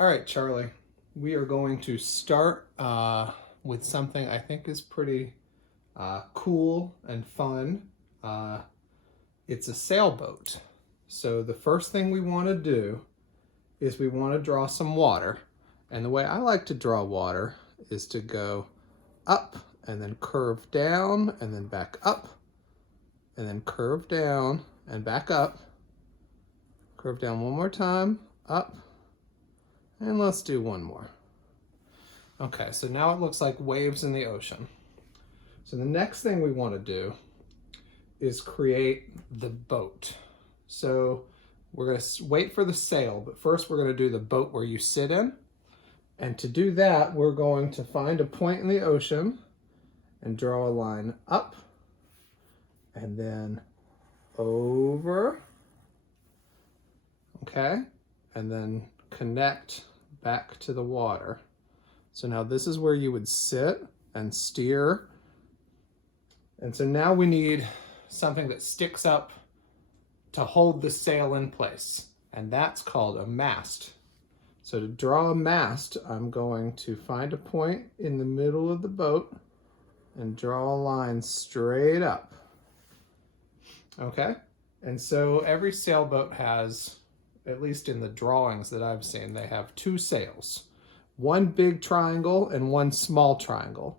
All right, Charlie, we are going to start with something I think is pretty cool and fun. Uh, it's a sailboat. So the first thing we want to do is we want to draw some water. And the way I like to draw water is to go up and then curve down and then back up and then curve down and back up. Curve down one more time, up, and let's do one more. Okay, so now it looks like waves in the ocean. So the next thing we want to do is create the boat. So we're going to wait for the sail, but first we're going to do the boat where you sit in. And to do that, we're going to find a point in the ocean and draw a line up and then over, okay? And then connect back to the water. So now this is where you would sit and steer. And so now we need something that sticks up to hold the sail in place. And that's called a mast. So to draw a mast, I'm going to find a point in the middle of the boat and draw a line straight up. Okay? And so every sailboat has, at least in the drawings that I've seen, they have two sails. One big triangle and one small triangle.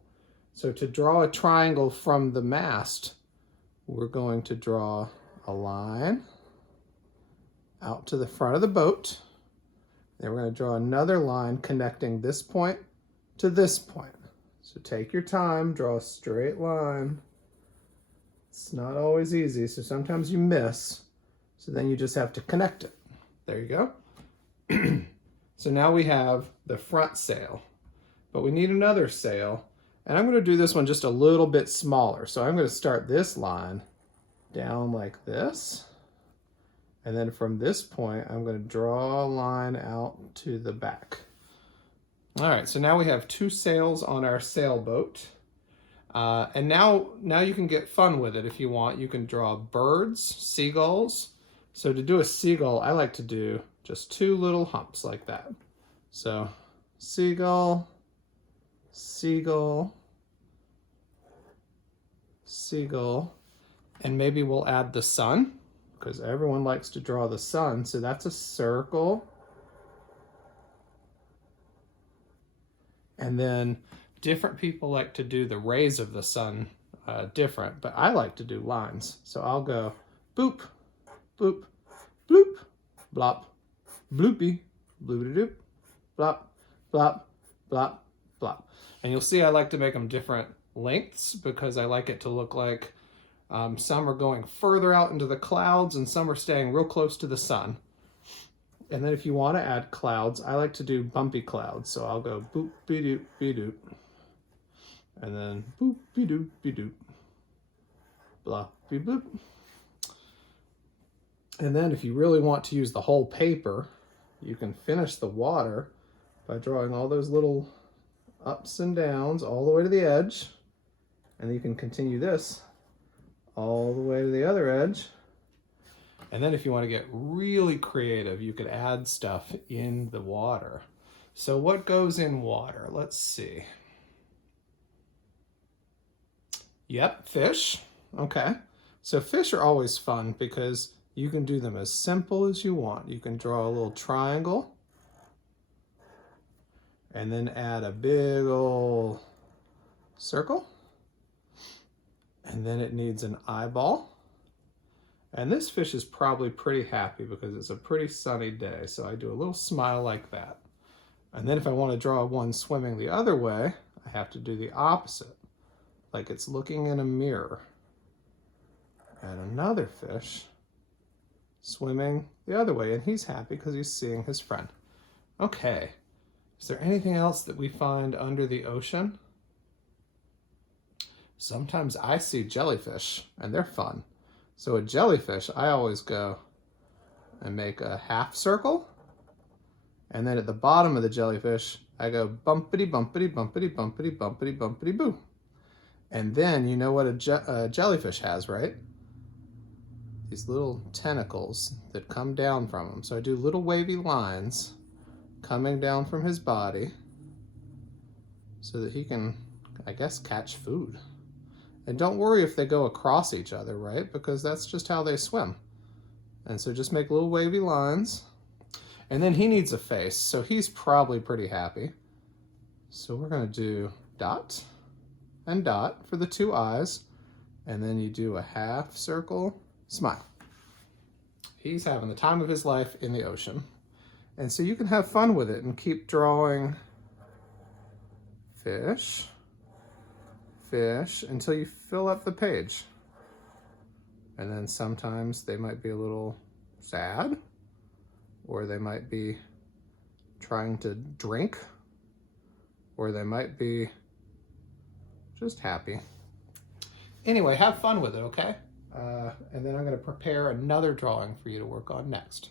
So to draw a triangle from the mast, we're going to draw a line out to the front of the boat. Then we're going to draw another line connecting this point to this point. So take your time, draw a straight line. It's not always easy, so sometimes you miss. So then you just have to connect it. There you go. So now we have the front sail, but we need another sail. And I'm going to do this one just a little bit smaller. So I'm going to start this line down like this. And then from this point, I'm going to draw a line out to the back. All right, so now we have two sails on our sailboat. And now you can get fun with it if you want. You can draw birds, seagulls. So to do a seagull, I like to do just two little humps like that. So seagull, seagull, seagull, and maybe we'll add the sun because everyone likes to draw the sun. So that's a circle. And then different people like to do the rays of the sun different, but I like to do lines. So I'll go boop, boop, bloop, blop, bloopy, bloop-a-doop, blop, blop, blop, blop. And you'll see I like to make them different lengths because I like it to look like some are going further out into the clouds and some are staying real close to the sun. And then if you want to add clouds, I like to do bumpy clouds. So I'll go boop, be-doop, be-doop. And then boop, be-doop, be-doop. Blah, be-bloop. And then if you really want to use the whole paper, you can finish the water by drawing all those little ups and downs all the way to the edge. And then you can continue this all the way to the other edge. And then if you want to get really creative, you could add stuff in the water. So what goes in water? Let's see. Yep, fish. Okay. So fish are always fun because you can do them as simple as you want. You can draw a little triangle and then add a big old circle. And then it needs an eyeball. And this fish is probably pretty happy because it's a pretty sunny day. So I do a little smile like that. And then if I want to draw one swimming the other way, I have to do the opposite, like it's looking in a mirror. And another fish swimming the other way, and he's happy because he's seeing his friend. Okay, is there anything else that we find under the ocean? Sometimes I see jellyfish, and they're fun. So a jellyfish, I always go and make a half circle. And then at the bottom of the jellyfish, I go bumpity, bumpity, bumpity, bumpity, bumpity, bumpity, boo. And then you know what a jellyfish has, right? These little tentacles that come down from them. So I do little wavy lines coming down from his body so that he can, I guess, catch food. And don't worry if they go across each other, right? Because that's just how they swim. And so just make little wavy lines. And then he needs a face, so he's probably pretty happy. So we're gonna do dot and dot for the two eyes. And then you do a half circle, smile. He's having the time of his life in the ocean. And so you can have fun with it and keep drawing fish, fish, until you fill up the page. And then sometimes they might be a little sad, or they might be trying to drink, or they might be just happy. Anyway, have fun with it, okay? And then I'm going to prepare another drawing for you to work on next.